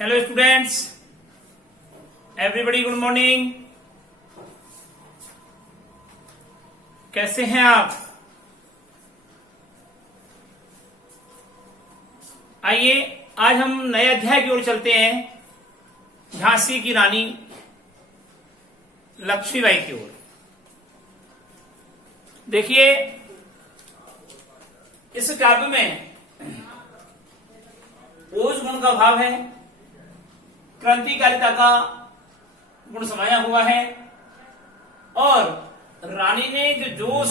Hello students, everybody good morning. कैसे हैं आप? आइए आज हम नए अध्याय की ओर चलते हैं, झांसी की रानी लक्ष्मीबाई की ओर। देखिए, इस काव्य में ओज गुण का भाव है, क्रांतिकारिता का गुण समाया हुआ है और रानी ने जो जोश,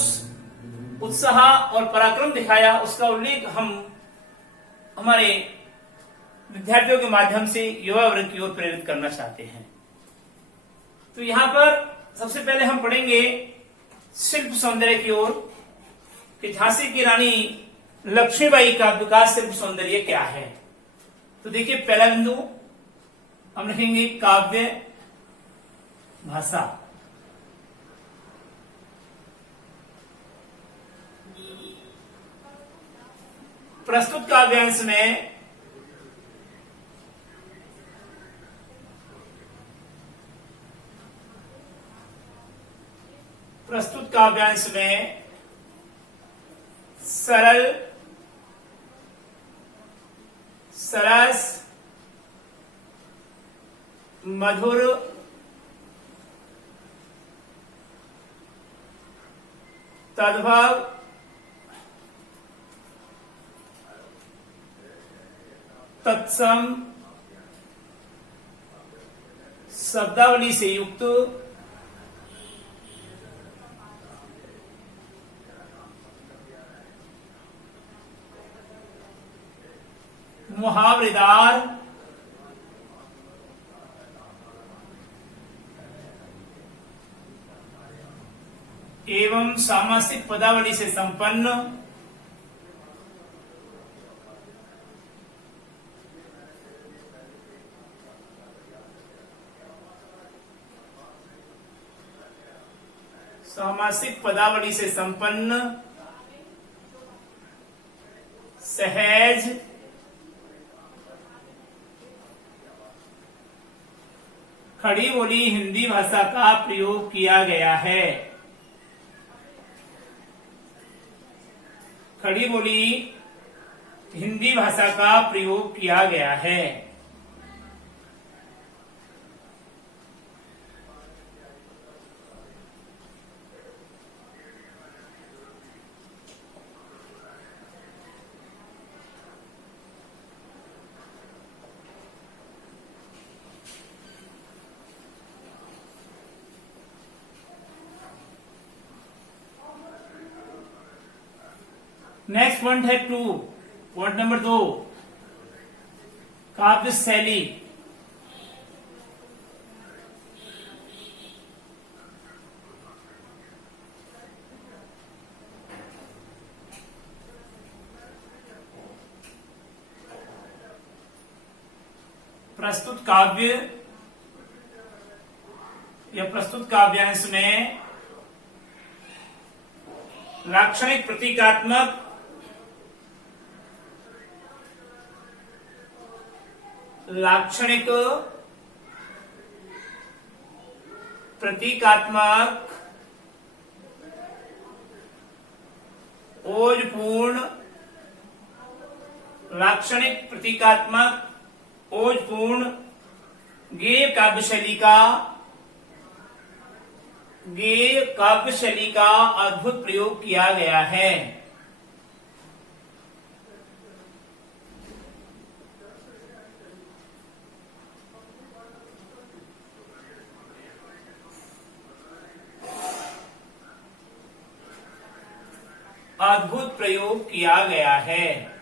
उत्साह और पराक्रम दिखाया उसका उल्लेख हम हमारे विद्यार्थियों के माध्यम से युवा वर्ग की ओर प्रेरित करना चाहते हैं। तो यहां पर सबसे पहले हम पढ़ेंगे शिल्प सौंदर्य की ओर कि झांसी की रानी लक्ष्मीबाई का विकास शिल्प सौंदर्य क्या है। तो देखिए, पहला बिंदु हम लिखेंगे काव्य भाषा। प्रस्तुत काव्यांश में सरल, सरस, मधुर, तद्भव, तत्सम, शब्दावली से युक्त, मुहावरेदार, एवं सामासिक पदावली से संपन्न सहज, खड़ी बोली हिंदी भाषा का प्रयोग किया गया है। खड़ी बोली हिंदी भाषा का प्रयोग किया गया है। नेक्स्ट पॉइंट है पॉइंट नंबर 2, काव्य शैली। प्रस्तुत काव्य या प्रस्तुत काव्यांश में लाक्षणिक, प्रतीकात्मक, ओजपूर्ण गेय काव्य शैली का अद्भुत प्रयोग किया गया है। अद्भुत प्रयोग किया गया है।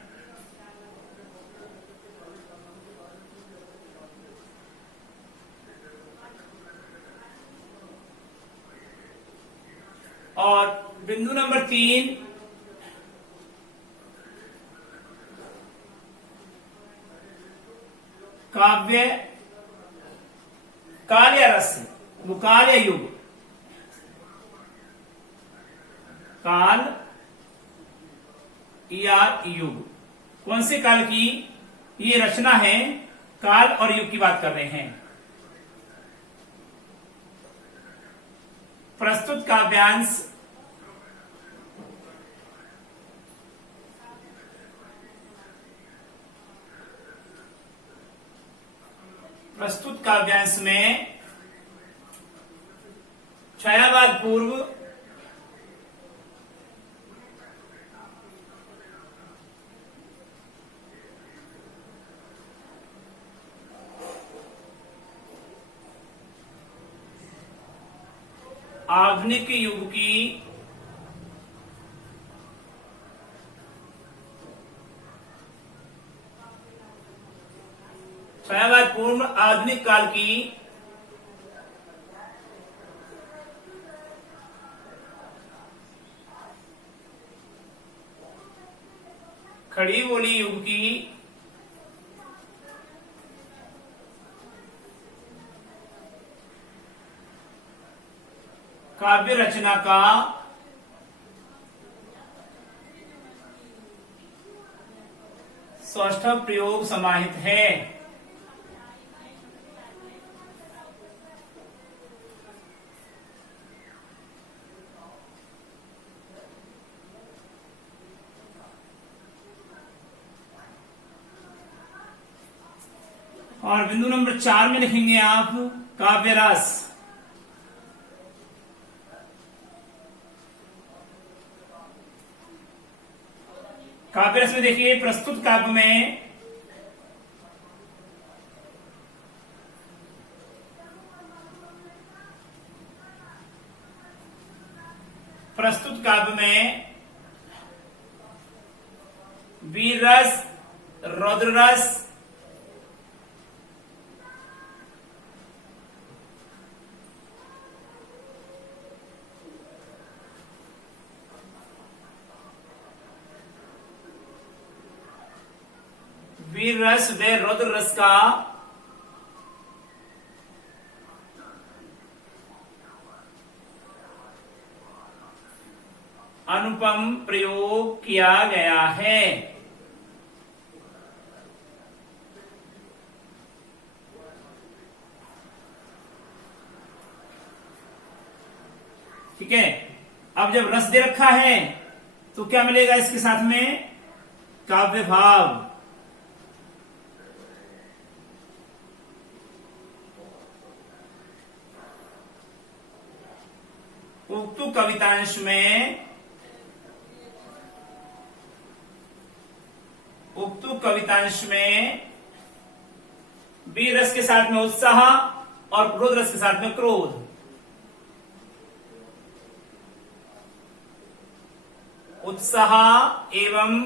और बिंदु नंबर 3, काव्य काल या रस, वो काल या युग, काल या युग, कौन से काल की ये रचना है? काल और युग की बात कर रहे हैं। प्रस्तुत काव्यांश में छायावाद पूर्व आधुनिक युग की छायावाद पूर्व आधुनिक काल की खड़ी बोली युग की काव्य रचना का सौष्ठव प्रयोग समाहित है। और बिंदु नंबर 4 में लिखेंगे आप काव्य रस। काव्य रस में देखिए प्रस्तुत काव्य में वीर रस, रौद्र रस, वीर रस व रौद्र रस का अनुपम प्रयोग किया गया है। ठीक है, अब जब रस दे रखा है तो क्या मिलेगा इसके साथ में? काव्य भाव। उक्त कवितांश में वीर रस के साथ में उत्साह और क्रोध रस के साथ में क्रोध। उत्साह एवं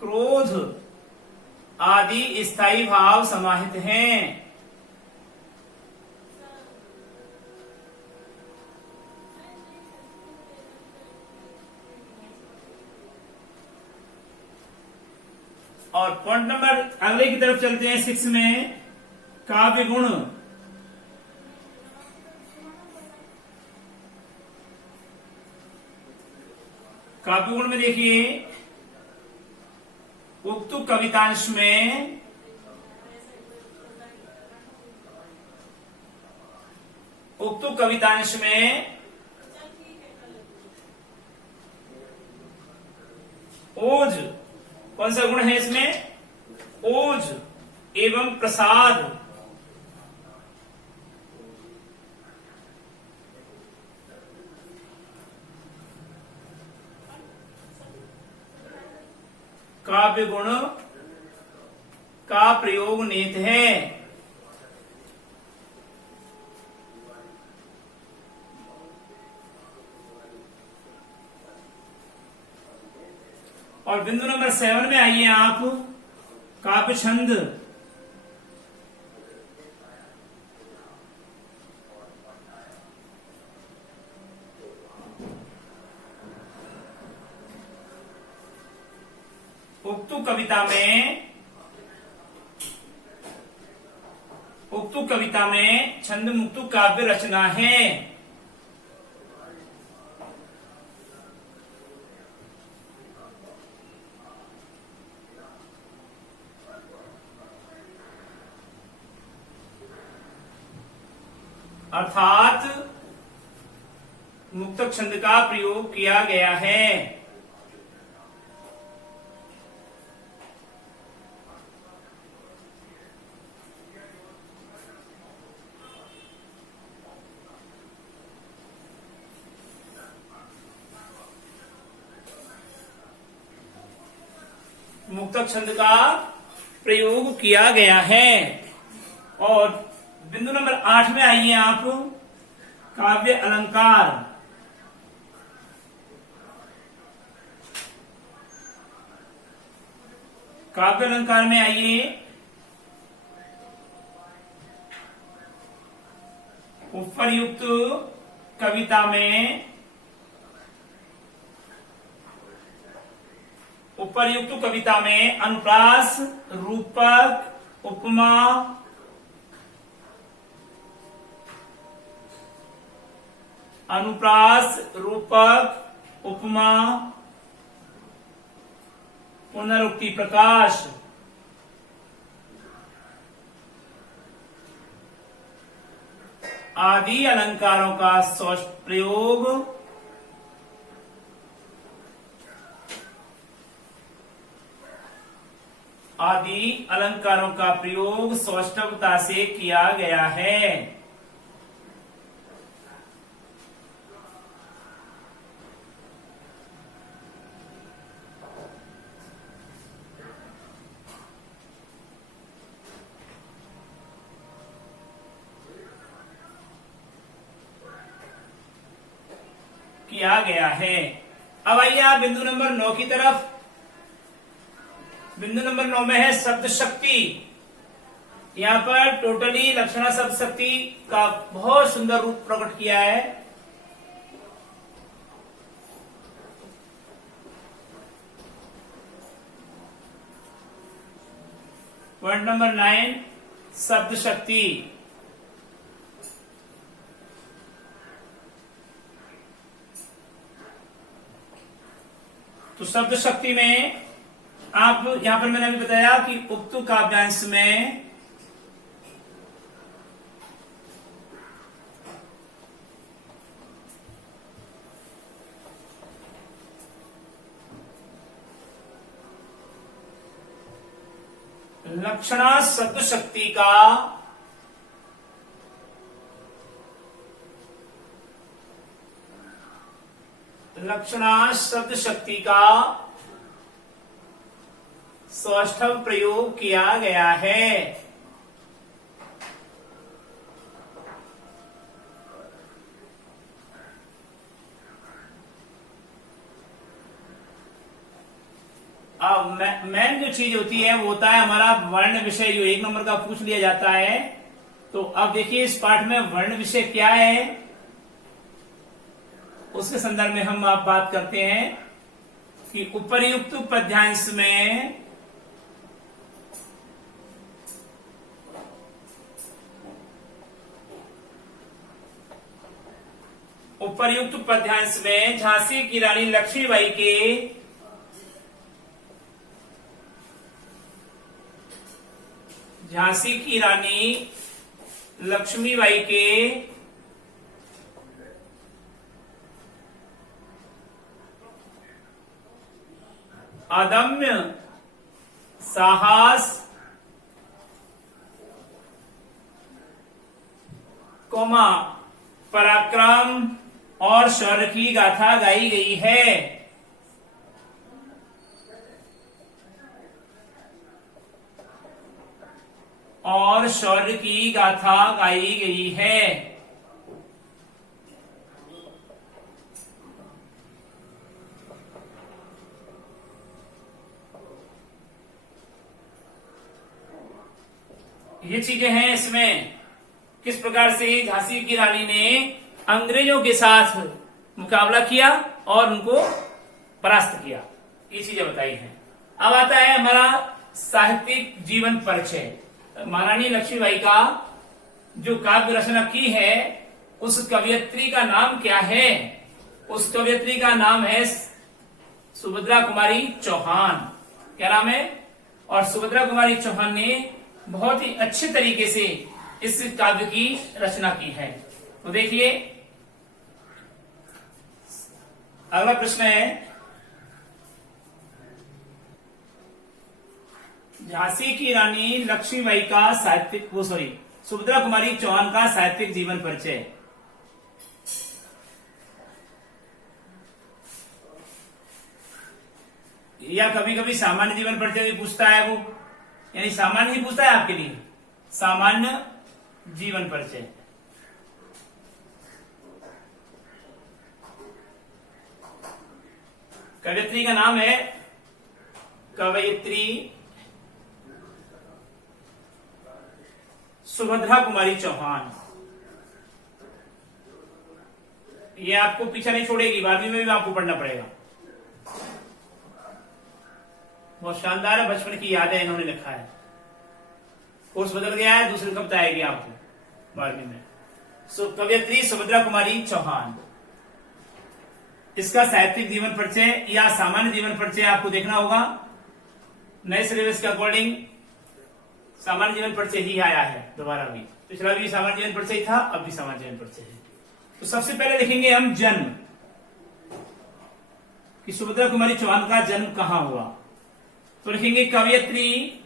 क्रोध आदि स्थायी भाव समाहित हैं। और पॉइंट नंबर अगले की तरफ चलते हैं 6 में काव्य गुण। काव्य गुण में देखिए उक्त कवितांश में ओज, कौन सा गुण है इसमें? ओज एवं प्रसाद। काव्य गुण का प्रयोग निहित है। और बिंदु नंबर 7 में आइए आप काव्य छंद। उक्त कविता में छंद मुक्त काव्य रचना है। अर्थात मुक्तक छंद का प्रयोग किया गया है। मुक्तक छंद का प्रयोग किया गया है। और बिंदु नंबर 8 में आइए आप, काव्य अलंकार। काव्य अलंकार में आइए, उपर्युक्त कविता में अनुप्रास, रूपक, उपमा, पुनरुक्ति प्रकाश आदि अलंकारों का प्रयोग सौष्ठवता से किया गया है। अब आइए आप बिंदु नंबर 9 की तरफ। बिंदु नंबर 9 में है शब्द शक्ति। यहाँ पर टोटली लक्षणा शब्द शक्ति का बहुत सुंदर रूप प्रकट किया है। पॉइंट नंबर 9, शब्द शक्ति। तो शब्द शक्ति में आप यहां पर मैंने अभी बताया कि उक्त काव्यांश में लक्षणा शब्द शक्ति का सौष्ठव प्रयोग किया गया है। अब मेन जो चीज होती है वो होता है हमारा वर्ण विषय, जो 1 नंबर का पूछ लिया जाता है। तो अब देखिए इस पाठ में वर्ण विषय क्या है, उसके संदर्भ में हम आप बात करते हैं कि उपर्युक्त पद्यांश में झांसी की रानी लक्ष्मीबाई के अदम्य साहस, पराक्रम और शौर्य की गाथा गाई गई है। ये चीजें हैं इसमें, किस प्रकार से झांसी की रानी ने अंग्रेजों के साथ मुकाबला किया और उनको परास्त किया, ये चीजें बताई हैं। अब आता है हमारा साहित्यिक जीवन परिचय। महारानी लक्ष्मीबाई का जो काव्य रचना की है उस कवयित्री का नाम क्या है? उस कवयित्री का नाम है सुभद्रा कुमारी चौहान। क्या नाम है? और सुभद्रा कुमारी चौहान ने बहुत ही अच्छे तरीके से इस काव्य की रचना की है। तो देखिए अगला प्रश्न है, झांसी की रानी लक्ष्मीबाई का साहित्यिक सुभद्रा कुमारी चौहान का साहित्यिक जीवन परिचय। या कभी कभी सामान्य जीवन परिचय भी पूछता है वो, यानी सामान्य ही पूछता है आपके लिए, सामान्य जीवन परिचय। कवयित्री का नाम है कवयित्री सुभद्रा कुमारी चौहान। ये आपको पीछा नहीं छोड़ेगी, 12वीं में भी आपको पढ़ना पड़ेगा। बहुत शानदार है, बचपन की यादें इन्होंने लिखा है। कोर्स बदल गया है, दूसरी कविता आएगी आपको 12वीं में। कवयित्री सुभद्रा कुमारी चौहान, इसका साहित्यिक जीवन परिचय या सामान्य जीवन परिचय आपको देखना होगा। नए सिलेबस के अकॉर्डिंग सामान्य जीवन परिचय ही आया है दोबारा भी, पिछला भी सामान्य जीवन परिचय था, अब भी सामान्य जीवन परिचय है। तो सबसे पहले लिखेंगे हम जन्म, कि सुभद्रा कुमारी चौहान का जन्म कहां हुआ। तो लिखेंगे कवयित्री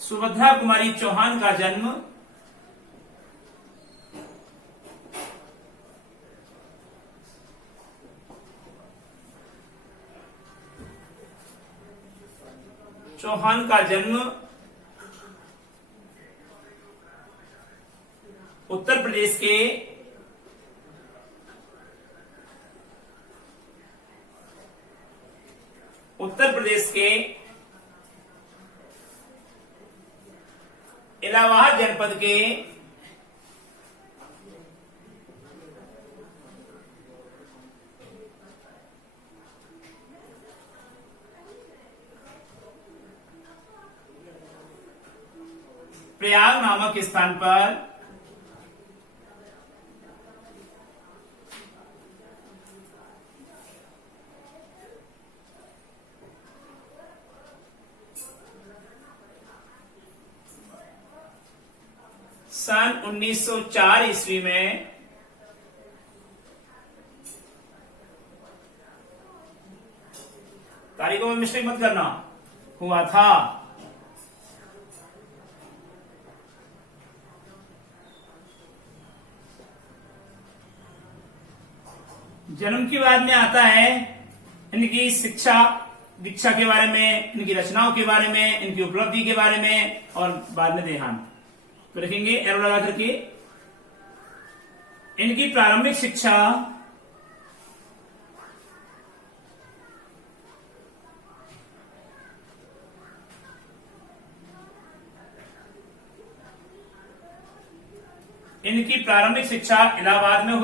सुभद्रा कुमारी चौहान का जन्म उत्तर प्रदेश के इलाहाबाद जनपद के प्रयाग नामक स्थान पर सन 1904 ईस्वी में तारीखों में मिस्टेक मत करना, हुआ था। जन्म के बाद में आता है इनकी शिक्षा दीक्षा के बारे में, इनकी रचनाओं के बारे में, इनकी उपलब्धि के बारे में, और बाद में देहांत। तो लिखेंगे एरो लगा करके, इनकी प्रारंभिक शिक्षा इलाहाबाद में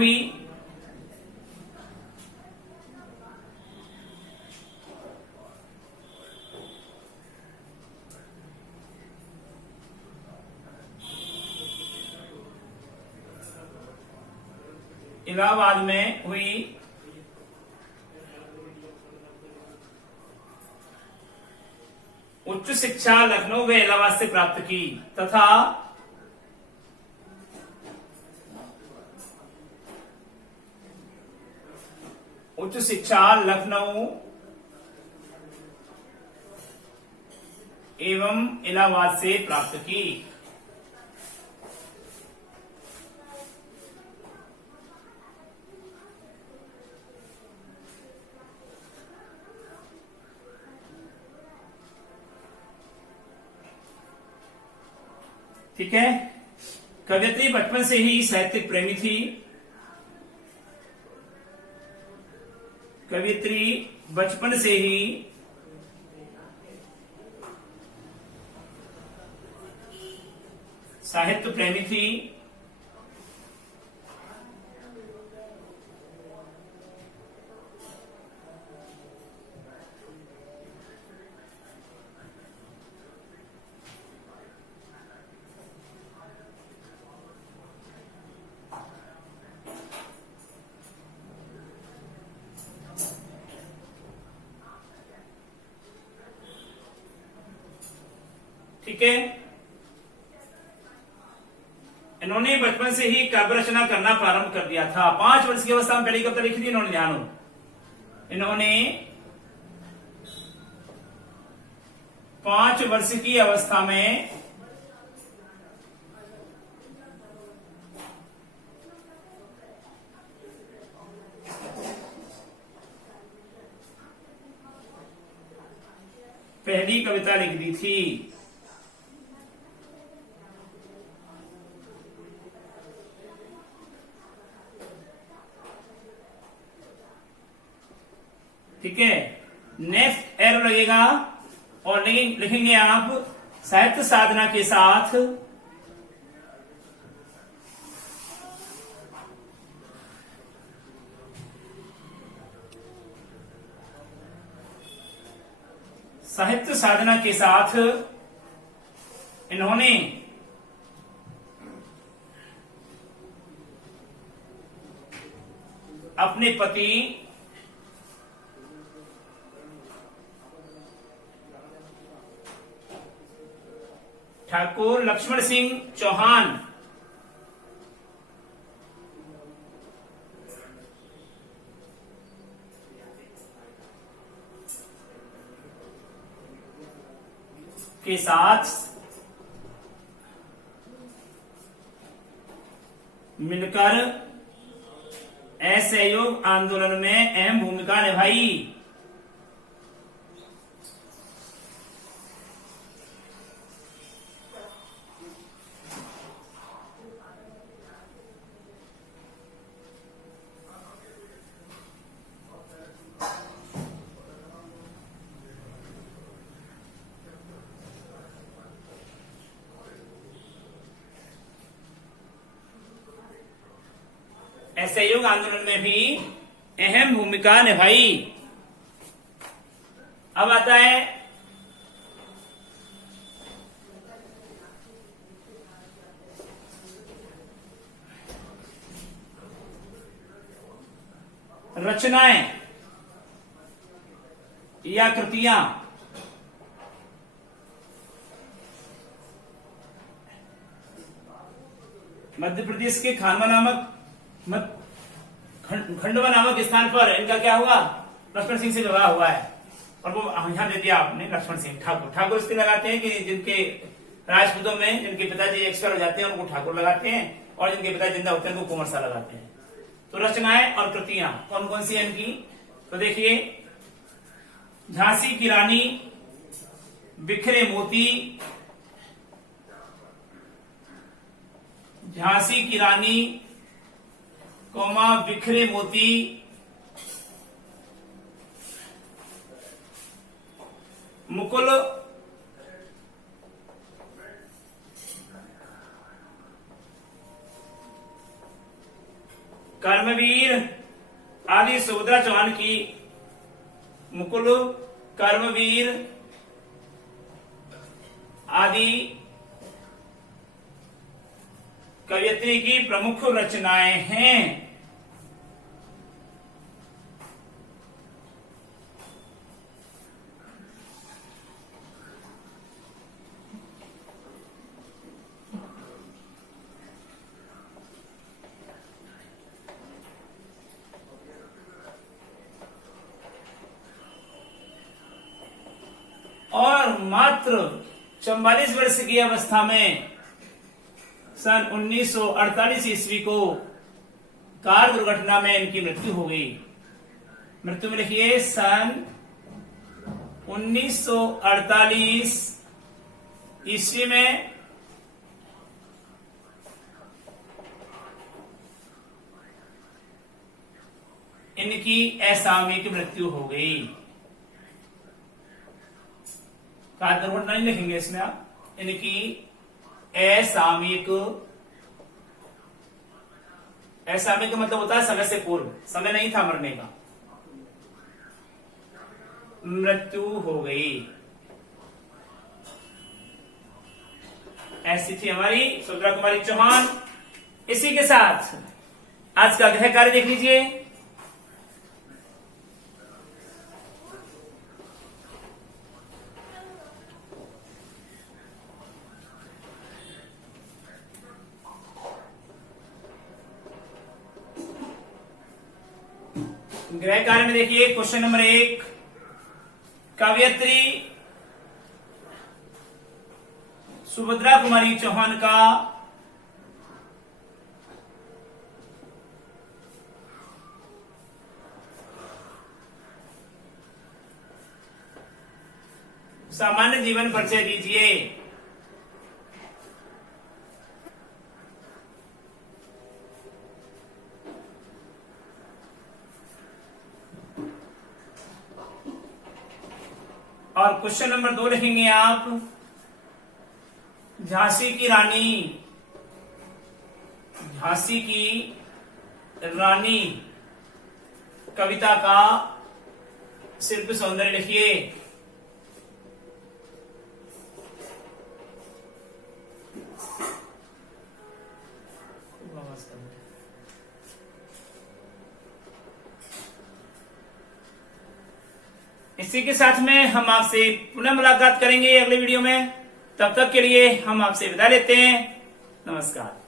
हुई। उच्च शिक्षा लखनऊ व इलाहाबाद से प्राप्त की तथा उच्च शिक्षा लखनऊ एवं इलाहाबाद से प्राप्त की। ठीक है। कवयित्री बचपन से ही साहित्यिक प्रेमी थी। कवयित्री बचपन से ही साहित्य प्रेमी थी। ठीक ठीक है। इन्होंने बचपन से ही काव्य रचना करना प्रारंभ कर दिया था। 5 वर्ष की अवस्था में पहली कविता लिखी थी इन्होंने, ध्यान हो, इन्होंने 5 वर्ष की अवस्था में पहली कविता लिख दी थी। ठीक है, नेक्स्ट एरो लगेगा और लिखेंगे आप साहित्य साधना के साथ इन्होंने अपने पति ठाकुर लक्ष्मण सिंह चौहान के साथ मिलकर असहयोग आंदोलन में अहम भूमिका निभाई। असहयोग आंदोलन में भी अहम भूमिका निभाई। अब आता है रचनाएं या कृतियां। मध्य प्रदेश के खानवा नामक खंडवा नामक स्थान पर इनका क्या हुआ, लक्ष्मण सिंह से विवाह हुआ है। और वो यहां दे दिया आपने लक्ष्मण सिंह ठाकुर। ठाकुर इसलिए लगाते हैं कि जिनके राजपूतों में जिनके पिताजी एक्सपायर हो जाते हैं उनको ठाकुर लगाते हैं, और जिनके पिताजी जिंदा होते हैं उनको कुंवर सा लगाते हैं। तो रचनाएं और कृतियां कौन कौन सी है इनकी, तो देखिए झांसी की रानी, बिखरे मोती, झांसी की रानी कोमा बिखरे मोती, मुकुल कर्मवीर आदि सुभद्रा चौहान की, मुकुल कर्मवीर आदि कवियत्री की प्रमुख रचनाएं हैं। और मात्र 44 वर्ष की अवस्था में सन 1948 ईस्वी को कार दुर्घटना में इनकी मृत्यु हो गई। मृत्यु में लिखिए सन 1948 ईस्वी में इनकी असामयिक मृत्यु हो गई। कार दुर्घटना नहीं लिखेंगे इसमें आप, इनकी असामयिक, असामयिक मतलब होता है समय से पूर्व, समय नहीं था मरने का, मृत्यु हो गई। ऐसी थी हमारी सुभद्रा कुमारी चौहान। इसी के साथ आज का गृह कार्य देख लीजिए। गृह कार्य में देखिए क्वेश्चन नंबर 1, कवयित्री सुभद्रा कुमारी चौहान का सामान्य जीवन परिचय दीजिए। और क्वेश्चन नंबर 2 लिखेंगे आप, झांसी की रानी कविता का शिल्प सौंदर्य लिखिए। इसी के साथ में हम आपसे पुनः मुलाकात करेंगे अगले वीडियो में। तब तक के लिए हम आपसे विदा लेते हैं। नमस्कार।